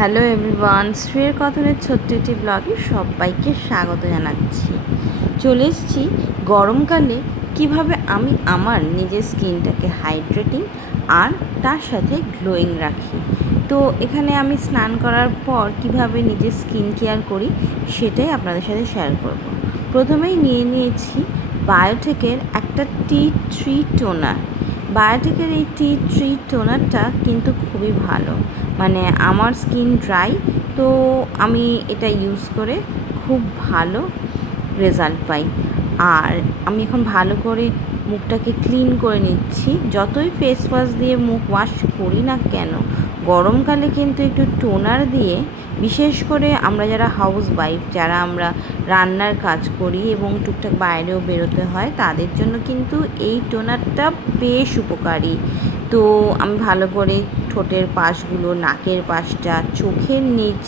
Hello everyone, শ্রেয়ের কথনের ছোট্ট একটি ব্লগে সবাইকে স্বাগত জানাচ্ছি। চলে এসেছি গরমকালে কিভাবে আমি আমার নিজের স্কিনটাকে হাইড্রেটিং আর তার সাথে গ্লোয়িং রাখি। তো এখানে আমি স্নান করার পর কিভাবে নিজের স্কিন কেয়ার করি সেটাই আপনাদের সাথে শেয়ার করব। প্রথমেই নিয়ে নিয়েছি বায়োটেকের একটা টি3 টোনার। বায়োটেকের এই টি3 টোনারটা কিন্তু খুবই ভালো, মানে আমার স্কিন ড্রাই, তো আমি এটা ইউজ করে খুব ভালো রেজাল্ট পাই। আর আমি এখন ভালো করে মুখটাকে ক্লিন করে নিচ্ছি। যতই ফেস ওয়াশ দিয়ে মুখ ওয়াশ করি না কেন, গরমকালে কিন্তু একটু টোনার দিয়ে, বিশেষ করে আমরা যারা হাউস ওয়াইফ, যারা আমরা রান্নার কাজ করি এবং টুকটাক বাইরেও বেরোতে হয়, তাদের জন্য কিন্তু এই টোনারটা বেশ উপকারী। তো আমি ভালো করে ঠোঁটের পাশগুলো, নাকের পাশটা, চোখের নিচ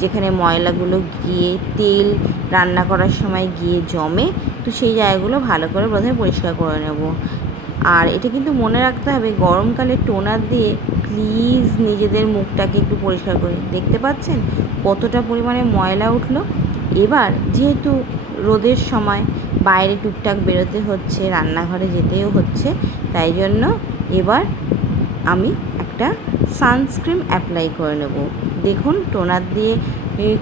যেখানে ময়লাগুলো গিয়ে তেল রান্না করার সময় গিয়ে জমে, তো সেই জায়গাগুলো ভালো করে প্রথমে পরিষ্কার করে নেব। আর এটা কিন্তু মনে রাখতে হবে, গরমকালে টোনার দিয়ে প্লিজ নিজেদের মুখটাকে একটু পরিষ্কার করে। দেখতে পাচ্ছেন কতটা পরিমাণে ময়লা উঠলো। এবার যেহেতু রোদের সময় বাইরে টুকটাক বেরোতে হচ্ছে, রান্নাঘরে যেতেও হচ্ছে, তাই জন্য এবার আমি একটা সানস্ক্রিন অ্যাপ্লাই করে নেব। দেখুন টোনার দিয়ে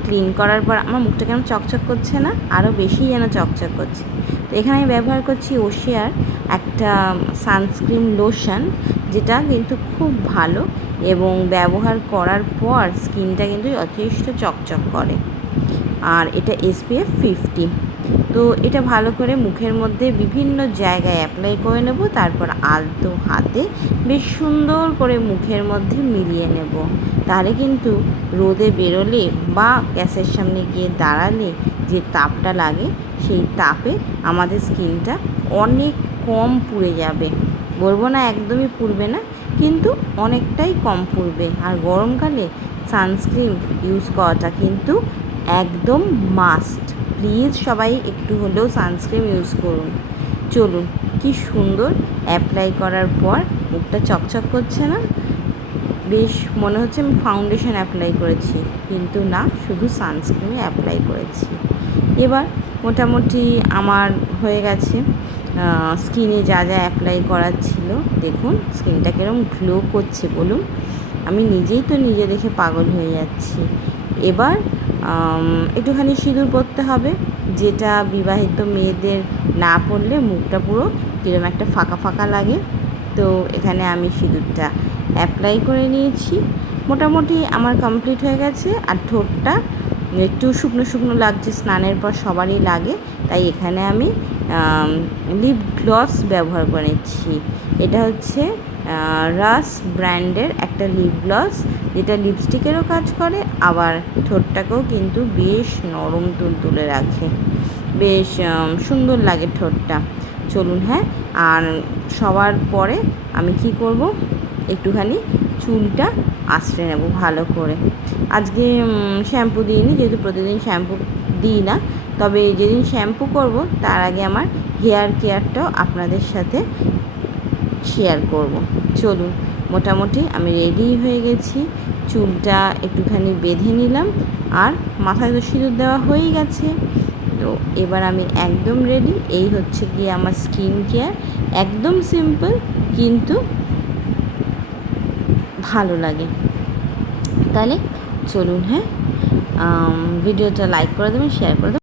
ক্লিন করার পর আমার মুখটা কেন চকচক করছে না, আরও বেশি যেন চকচক করছে। তো এখানে আমি ব্যবহার করছি ওশিয়ার একটা সানস্ক্রিন লোশন, যেটা কিন্তু খুব ভালো এবং ব্যবহার করার পর স্কিনটা কিন্তু যথেষ্ট চকচক করে। আর এটা SPF 50। তো এটা ভালো করে মুখের মধ্যে বিভিন্ন জায়গায় অ্যাপ্লাই করে নেব, তারপর আলতো হাতে বেশ সুন্দর করে মুখের মধ্যে মিলিয়ে নেব। তাহলে কিন্তু রোদে বেরোলে বা গ্যাসের সামনে গিয়ে দাঁড়ালে যে তাপটা লাগে, সেই তাপে আমাদের স্কিনটা অনেক কম পুড়ে যাবে। বলবো না একদমই পুড়বে না, কিন্তু অনেকটাই কম পুড়বে। আর গরমকালে সানস্ক্রিন ইউজ করাটা কিন্তু একদম মাস্ট। প্লিজ সবাই একটু হলেও সানস্ক্রিন ইউজ করুন। চলুন, কি সুন্দর অ্যাপ্লাই করার পর মুখটা চকচক করছে না? বেশ মনে হচ্ছে আমি ফাউন্ডেশন অ্যাপ্লাই করেছি, কিন্তু না, শুধু সানস্ক্রিন অ্যাপ্লাই করেছি। এবার মোটামুটি আমার হয়ে গেছে স্কিনে যা যা অ্যাপ্লাই করার ছিল। দেখুন স্কিনটা কীরকম গ্লো করছে বলুন, আমি নিজেই তো নিজে দেখে পাগল হয়ে যাচ্ছি। এবার একটুখানি সিঁদুর পরতে হবে, যেটা বিবাহিত মেয়েদের না পরলে মুখটা পুরো কীরকম একটা ফাঁকা ফাঁকা লাগে। তো এখানে আমি সিঁদুরটা অ্যাপ্লাই করে নিয়েছি। মোটামুটি আমার কমপ্লিট হয়ে গেছে। আর ঠোঁটটা একটু শুকনো শুকনো লাগছে, স্নানের পর সবারই লাগে, তাই এখানে আমি লিপ গ্লস ব্যবহার করে নিচ্ছি। এটা হচ্ছে রাস ব্র্যান্ডের একটা লিপ গ্লস, যেটা লিপস্টিকেরও কাজ করে, আবার ঠোঁটটাকেও কিন্তু বেশ নরম তুলতুলে রাখে, বেশ সুন্দর লাগে ঠোঁটটা। চলুন, হ্যাঁ। আর সবার পরে আমি কি করব, একটুখানি চুলটা আঁচড়ে নেব ভালো করে। আজকে শ্যাম্পু দিইনি, যেহেতু প্রতিদিন শ্যাম্পু দিই না, তবে যেদিন শ্যাম্পু করব তার আগে আমার হেয়ার কেয়ারটাও আপনাদের সাথে শেয়ার করব। চলুন, মোটামুটি আমি রেডি হয়ে গেছি। চুলটা একটুখানি বেঁধে নিলাম, আর মাথায় তো সিঁদুর দেওয়া হয়েই গেছে। তো এবার আমি একদম রেডি। এই হচ্ছে গিয়ে আমার স্কিন কেয়ার, একদম সিম্পল কিন্তু ভালো লাগে। তাহলে চলুন, হ্যাঁ, ভিডিওটা লাইক করে দেবেন, শেয়ার করে দেবেন।